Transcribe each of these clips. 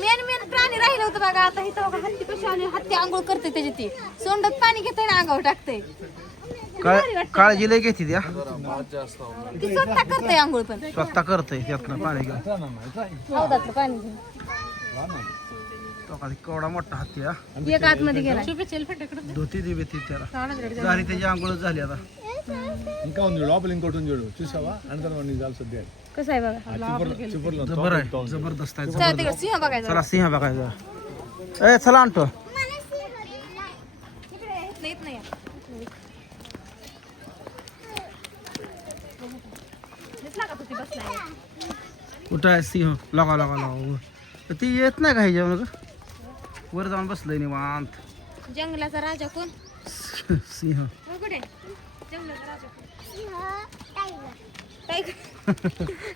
Main प्राणी राहिलं होतं बघा. आता इथं बघा हत्ती कशी आली. हत्ती आंघोळ करते त्याची ती सोंडात पाणी घेते ना अंगावर टाकते. काळजी लय घेते त्या ती स्वतः करते आंघोळ पण स्वतः करतय त्यातनं पाणी घेऊन हौदातलं पाणी घेऊन. केवढा मोठा हत्ती हा एक आतमध्ये गेला. धोती दी बेती त्याला झाली त्याची आंघोळच झाली आता. ఇంకా ఉంది లోపల ఇంకోటి ఉంది చూడు చూసావా అంతా నీ జాల్ సద్దే कसं आहे बघा. చివర్లో जबर आहे जबरदस्त आहे चला तिकडे सिंह बघायचा. चला सिंह बघायचा. ए चला आणतो. येत नाही कुठं आहे सिंह. लगा लगा लगा ती येत नाही का ह्याच्यावर वर जाऊन बसलंय निवांत. जंगलाचा राजा कोण? सिंह कुठे जंगलाचा राजा कोण?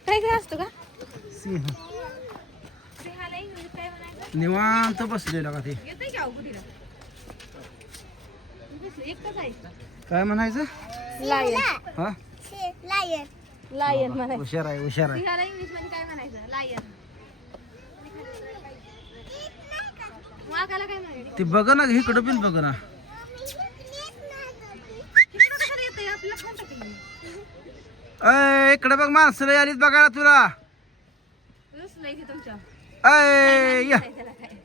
टायगर असतो का? सिंह सिंहाला इंग्रजीत काय म्हणायचं? निवांत बसलेला का ते येतंय का बुद्धीला? एकटाच आहे. काय म्हणायचं लायन. हा लायन म्हणायचं. हुशार आहे हुशार आहे. सिंहाला इंग्लिश मध्ये काय म्हणायचं? लायन. वाघाला काय म्हणायचं? ते बघ ना इकडं पण बघ ना. इकडं कशाला येतंय? आपल्याला म्हणतात की नाही. अय इकडे बघ माणसं लय आलीत बघायला तुला. रुसलंय की तुमच्या. अय या त्याला काय?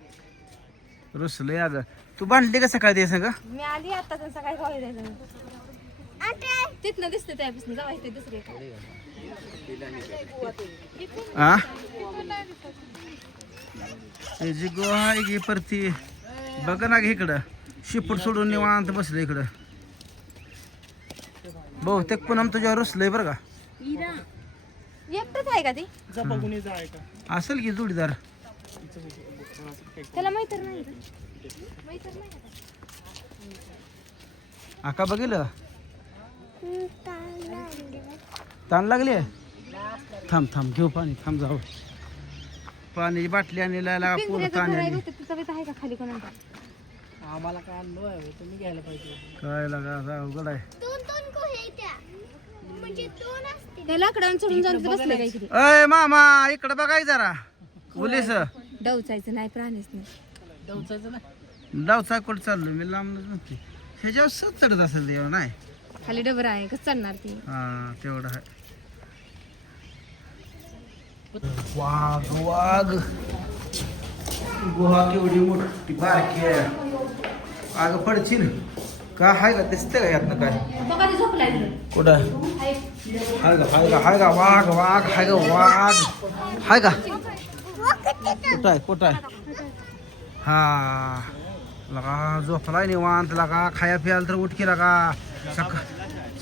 रुसलंय अगं. तू भांडली का सकाळी ते सांग. मी आली आता तर सकाळी कॉलेज जायचं. तिथनं दिसते त्यापासून जावायचं दुसरे. हा जी गुहा आहे की परती बघ ना ग इकडं. शिपूट सोडून निवांत बसलं इकडं. बहुतेक पुनम तुझ्यावर रुसलंय बरं का. इरा एकटंच आहे का ती? असेल की जोडीदार. त्याला मैत्र नाही का? मैत्र नाही का? आका बघितलं ताण लागली. थांब थांब घेऊ पाणी. थांब जाऊ पाण्याची बाटली आणि लायला पूर्ण पिंजऱ्याचं ताण घर आहे आली. बहुतेक तिथं बिथं आहे का खाली कोणाला? आम्हाला काय आणलो आहे तुम्ही घ्यायला पाहिजे. काय लागा आता अवघड आहे. त्या लाकडावर चढून जाऊन तिथं बसले काही तरी. अय मामा इकडे बघाय जरा. पोलीस डवचायचं नाही प्राणीच नाही. डवचायचं ना डावचा कुठं चाललो मी लांबच नव्हती. ह्याच्यावर सत चढत असेल तेव्हा नाही. खाली डबर आहे कसं चढणार ती? हा तेवढं आहे. वाघ वाघ गुहा केवढी मोठी बारकी आहे. अगं पडशील का हाय का दिसतंय का यातनं काय तो कधी झोपलाय तिथं? कुठं हाय का हाय का हाय का वाघ वाघ हाय का वाघ हाय का कुठं आहे हा लगा झोपलाय निवांत लगा. खाया प्यायला तर उठ की लगा.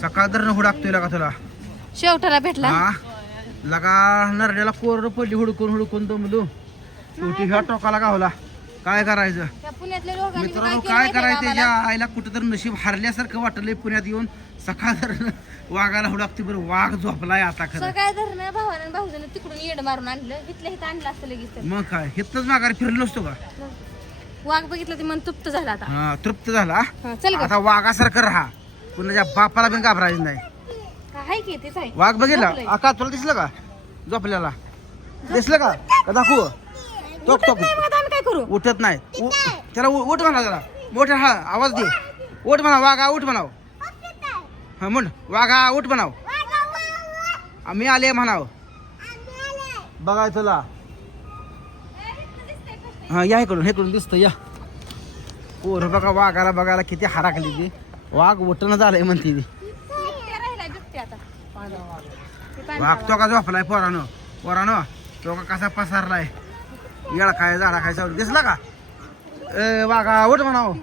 सकाळ तर हुडाकतोय लगा तुला. शेवटाला भेटला. हा लगा नरड्याला कोरड पडली हुडकून दमलो. शेवटी ह्या टोकाला गावला. काय करायचं त्या पुण्यातल्या लोकांनी मित्रांनो काय करायचं ज्या आईला कुठं तर नशीब हारल्यासारखं वाटलंय. पुण्यात येऊन सकाळ तर वाघाला हुडाकते बरं. वाघ झोपलाय आता खरं. सकाळी धरणं भावानं भाऊजानं तिकडून येड मारून आणलं. इथल्या इथं आणलं असतं लगेच. मग काय हितनच माघारी फिरलो असतो का. वाघ बघितलं ते मन तृप्त झाला आता. हा तृप्त झाला. हा, चल ग. आता वाघासारखं राहा. पुन्हा बापाला पण घाबरायचं नाही. आहे की तेच आहे. वाघ बघितला झोपलंय. आका तुला दिसलं का झोपल्याला दिसलं का का दाखवू. टोक टोक नाही मग आता आम्ही काय करू? उठत नाही. त्याला उठ म्हणा जरा मोठा हा आवाज दे. उठ म्हणा वाघा उठ म्हणाव. हा म्हण वाघा उठ म्हणाव. आम्ही आले म्हणाव. बघाय तुला हा या इकडून दिसतं या. पोर बघा वाघाला बघायला किती हराकली ती. वाघ उठणं झालंय म्हणते ती. बिबट्या राहिलाय, बिबट्या आता. ते पाणी वाघ तो का झोपलाय पोरानो तो का कसा पसारलाय. येळा काय झाडा काय चावलं दिसला का. वाघा उठ म्हणाव.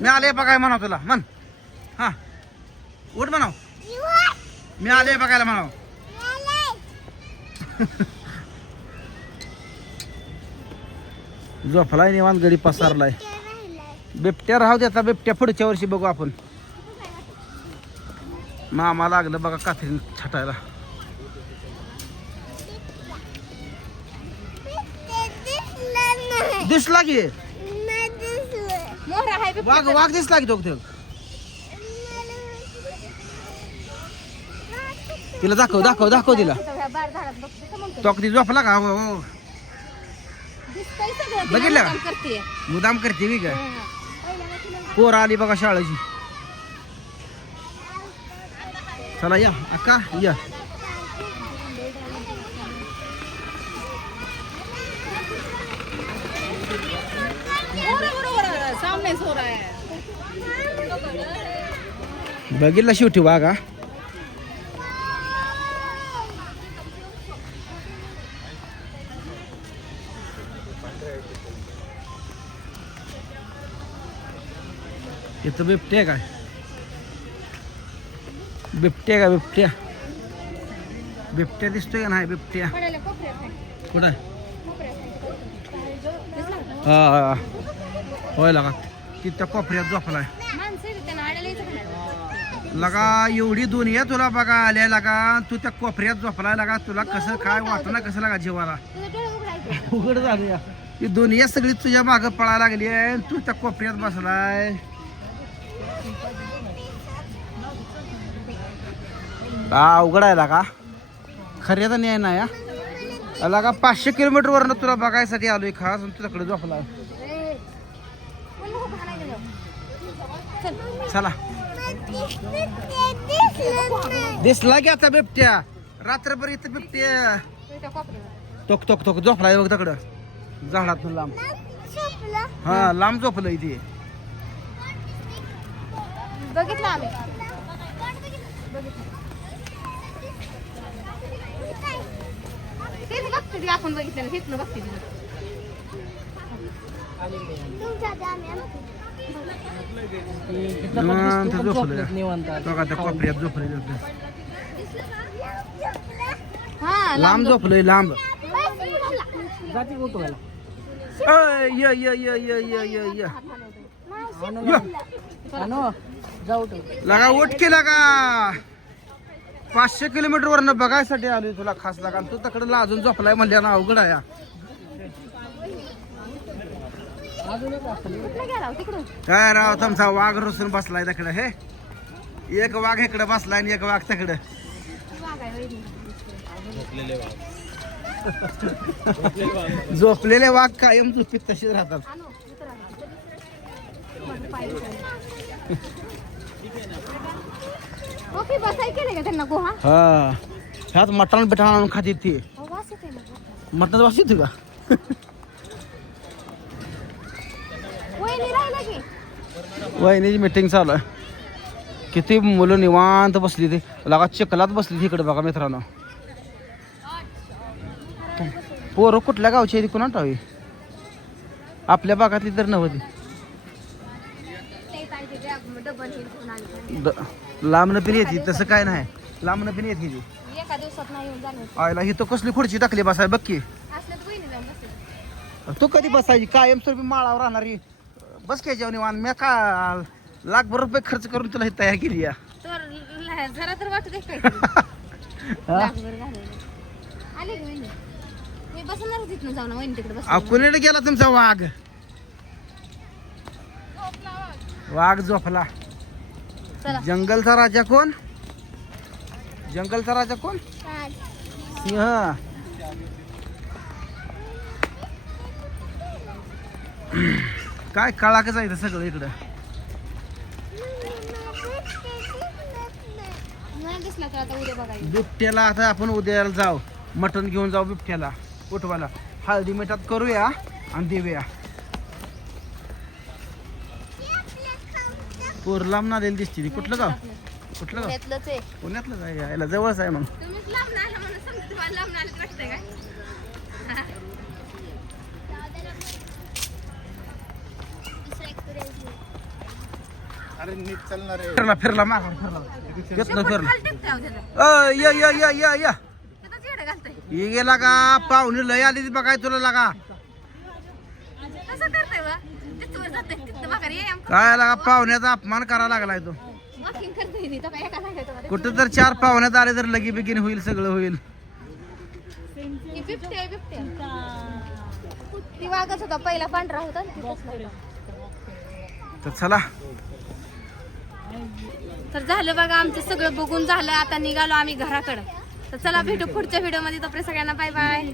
मी आले बघाय म्हणाव तुला म्हण. हा उठ म्हणाव. मी आले बघायला म्हणाव. झोपलाय निवांत गडी पसारलाय. बिबट्या राहू दे आता. बिबट्या पुढच्या वर्षी बघू आपण. मामा लागलं बघा कात्रीन छटायला. दिसला की मोहरा आहे बिबट्या. वाघ दिसला की तो तिला दाखव तिला. तिथं ह्या बार झाडात बघतो का म्हणतो. तो कधी झोपला का. हो दिसतंय सगळं, ती बघितलं का? मुद्दाम करते. मुदाम करते मी काय पहिल्या ना तिला पोर आली बघा शाळेची. चला या अक्का या. सामने सो रहा है. बघितला शेवटी वाघ हा. इथं बिबट्या काय बिबट्या का बिबट्या बिबट्या दिसतोय का नाही बिबट्या पडायला कोपऱ्यात आहे. कुठं आहे? कोपऱ्यात आहे. दिसला का? हा होय लगा तिथं कोपऱ्यात झोपलाय माणसं आहे, त्यांना आडायला यायचं का नाही? लगा एवढी दुनिया तुला बघा आल्या लगा तू त्या कोपऱ्यात झोपलाय लगा तुला कसं काय वाटणार कसं लागा जीवाला तुझं डोळे उघडायचे. उघड झालं या ही दुनिया सगळी तुझ्या मागं पळायला लागली आहे तू त्या कोपऱ्यात बसलाय. हा अवघड आहे लागा खऱ्याचा न्याय नाही या लगा 500 किलोमीटर वरनं तुला बघायसाठी आलोय खास आणि तुझ्याकडे झोपला. ए, कोण नको का नाही गेलं? चल. चला दिसला की आता बिबट्या रात्रभर इथं बिबट्या त्या कोपऱ्यावर. टोक टोक टोक झोपलाय बघ तिकडं झाडात लांब. हा लांब झोपलं इथे. बघितलं आम्ही. बघितलं. तेच बघते ती, आपण बघितलं ना, तिथलं बघते ती. निवांत झोपलं निवांत आज. बघा त्या कोपऱ्यात झोपलं हा लांब झोपलंय लांब. जाती गोठवायला. अय, य य य य य य य आणू, जाऊ तो. लगा उठ की लगा 500 किलोमीटर वरनं बघायसाठी आलोय तुला खास लागा तू तकडे लाजून झोपलाय म्हणल्या ना अवघड आहे. अजून एक असतं. कुठलं गेला हो तिकडून? काय राव तुमचा वाघ रुसून बसलाय तिकडे हे एक वाघ इकडे बसलाय आणि एक वाघ तिकडे. झोपलेले वाघ कायम झोपीत तसेच राहतात. आणू, इथं राहा. माझं पाय दुखायला. हो की बसाय केलं का त्यांना गुहा? हा ह्यात मटण बिटण आणून खाते ती अहो, वास येतोय ना. मटण वास येते का? वहिनी राहिला की? वहिनीची मीटिंग चालू आहे. किती मुलं निवांत बसली ते लगा चिखलात बसली तिकडे बघा मित्रांनो. पोरं कुठल्या गावची आहे ती कुणा ठावी आपल्या भागातली तर नव्हती. ते काय ते डबल हे घेऊन आली. लांबनं पण येते तसं काय नाही लांबनं पण येते ती. एका दिवसात नाही येऊन जाणार. आयला ही तो कसली खुर्ची टाकली बसाय बघ की. असलं तर वहिनी जाऊन बसेल. तू कधी बसायची कायमस्वरूपी माळावर राहणारी बस काय जेवण निवांत मी का लाखभर रुपये खर्च करून तुला ही तयार केली या. तर जरा तर वाटत आहे काय लाखभर घालायला. आले की वहिनी? मी बसणार होती तिथनं जाऊन वहिनी तिकडे बस. कुणीकडे गेला तुमचा वाघ? वाघ झोपला. चला जंगलचा राजा कोण? जंगलचा राजा कोण? सिंह. काय कळाकच आहे इथं सगळं इकडं. नाही दिसला तर आता उद्या बघायला. बिबट्याला आता आपण उद्याला जाऊ मटण घेऊन जाऊ बिबट्याला उठवायला हळदी मिठात करूया आणि देऊया. पोर लांब ना दिली दिसते ती. कुठलं गाव? कुठलं गाव? पुण्यातलंच आहे. पुण्यातलं आहे यायला जवळच आहे मग. तुम्हीच लांब आला म्हणून समजा तुम्हाला लांब आलं वाटतंय काय? अरे नीट चालणार आहे. फिरला फिरला मागं फिरला घेतलं फिरला. खाली टिपते अहो त्याला. या या या या या त्याचा चेहरा घालतंय. ये गेला का पाहुणे लय आली ती बघाय तुला लागा कसं करतंय बा? तिथवर जातंय, तिथं बघा रे, आम- काय लागा पाहुण्याचा अपमान करायला लागलाय तो. walking करतोय ती. तो काय एका सांगायचं मला. कुठं तर 4 पाहुण्यात आले तर लगी बिगिन होईल सगळं होईल. ही बिबट्या आहे, बिबट्या. ती वाघच होता पहिला पांढरा होता आणि ती तसला होता. तर चला तर झालं बघा आमचं सगळं बघून झालं. आता निघालो आम्ही घराकडं. तर चला भेटू पुढच्या व्हिडिओ मध्ये. तोपर्यंत सगळ्यांना बाय बाय.